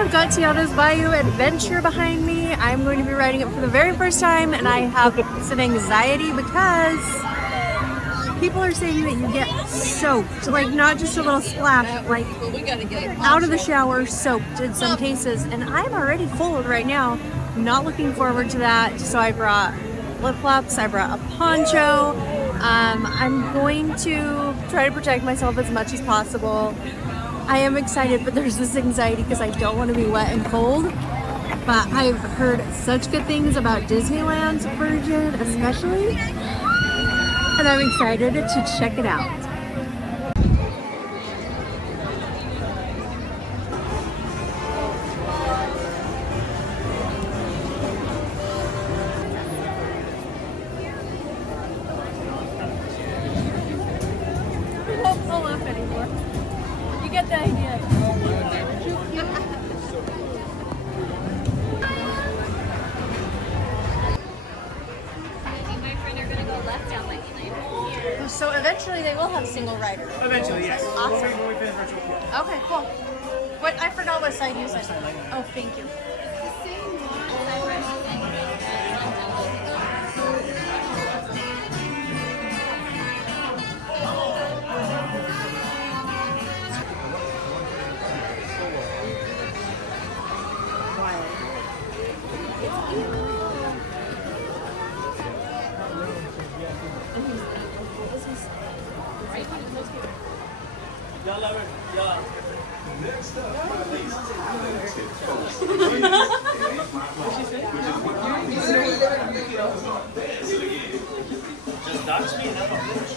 I've got Tiana's Bayou adventure behind me. I'm going to be riding it for the very first time, and I have some anxiety because people are saying that you get soaked, like not just a little splash, like out of the shower soaked in some cases. And I'm already full right now. Not looking forward to that. So I brought flip-flops, I brought a poncho. I'm going to try to protect myself as much as possible. I am excited, but there's this anxiety because I don't want to be wet and cold. But I've heard such good things about Disneyland's version, especially. And I'm excited to check it out. We won't pull up anymore. You get the idea. So eventually they will have single riders. Eventually, yes. Awesome. When we finish our trip, yeah. Okay, cool. What I forgot what side you said. Oh, thank you. Next up, my least talented folks. Just dodge me and have a finish.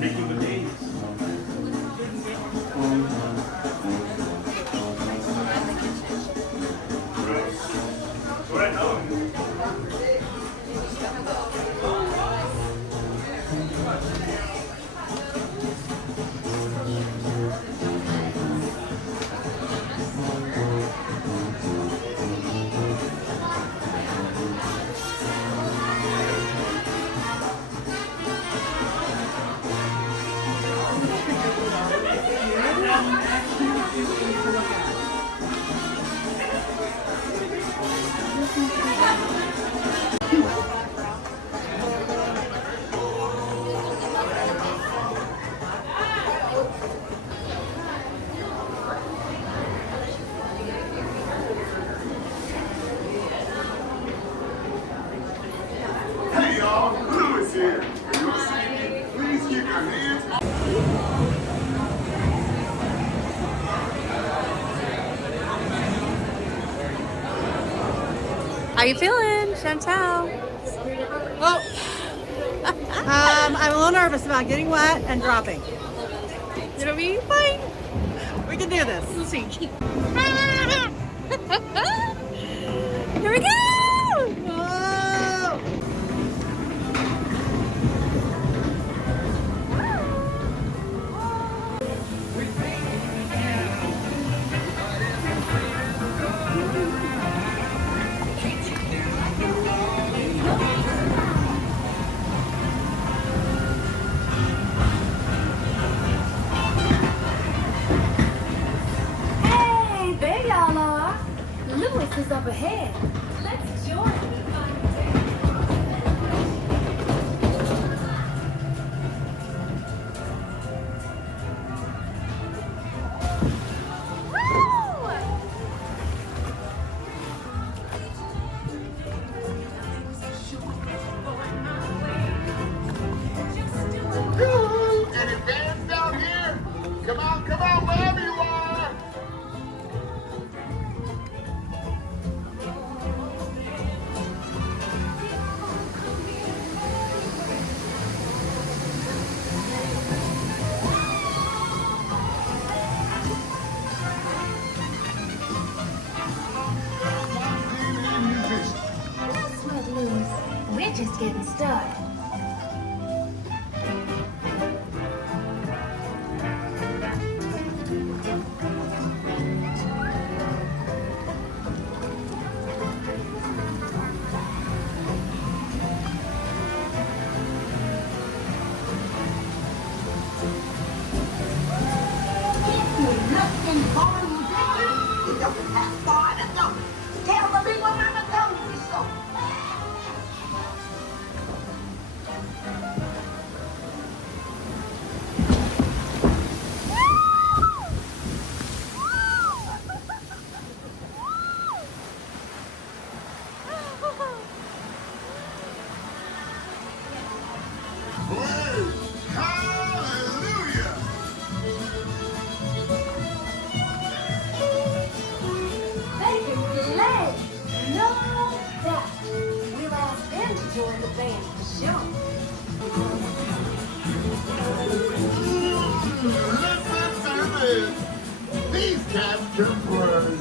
Making the days. Right now. Hey y'all, Louis here. You see me? Please keep your hands up. How you feeling, Chantal? Well, I'm a little nervous about getting wet and dropping. It'll be fine. We can do this. Let's see. Here we go! Whoa. Hey, there y'all are. Louis is up ahead. Let's join the fun day. And advance down here. Come on, wherever you are. No sweat, Louis. We're just getting started. Listen to this. These cats can play.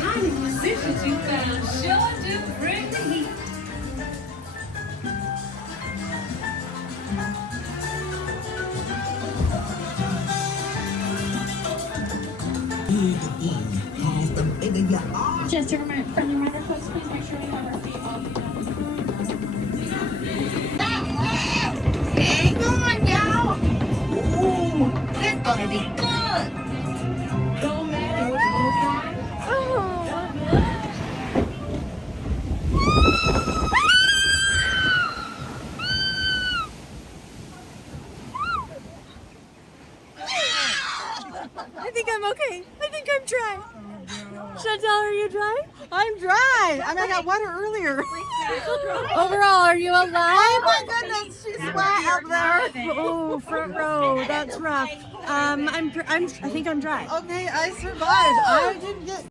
Tiny musicians you found sure do bring the heat. Just a friendly reminder, folks, please make sure we have our feet off the ground. Hang on, y'all. Ooh, it's gonna be good. Don't matter what you try. I think I'm okay. I think I'm dry. Chantal, are you dry? I'm dry. I mean, I got water earlier. Overall, are you alive? Oh my goodness, she's wet up there. Oh, front row. That's rough. I think I'm dry. Okay, I survived. I didn't get.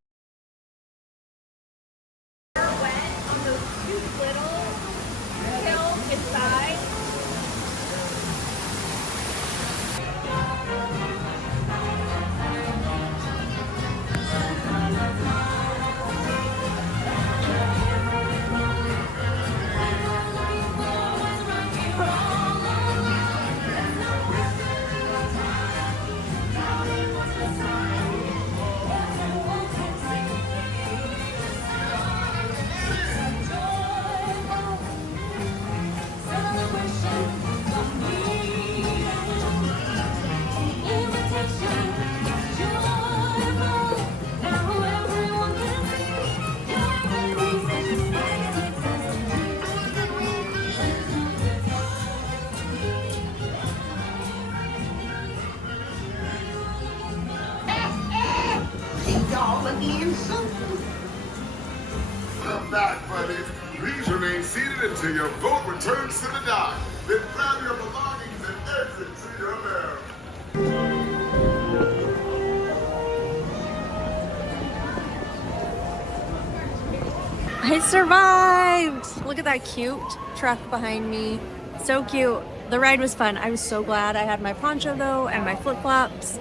Y'all again soon. Come back, buddy. Please remain seated until your boat returns to the dock. Then grab your belongings and exit to your left. I survived! Look at that cute truck behind me. So cute. The ride was fun. I was so glad I had my poncho though and my flip-flops,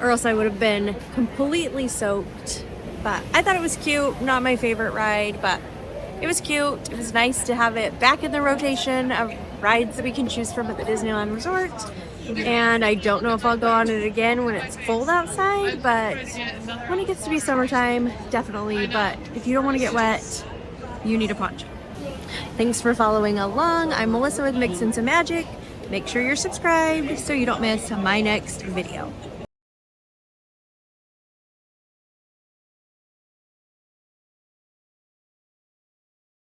or else I would have been completely soaked. But I thought it was cute. Not my favorite ride, but it was cute. It was nice to have it back in the rotation of rides that we can choose from at the Disneyland Resort. And I don't know if I'll go on it again when it's cold outside, but when it gets to be summertime, definitely. But if you don't want to get wet, you need a poncho. Thanks for following along. I'm Melissa with Mix and Some Magic. Make sure you're subscribed so you don't miss my next video.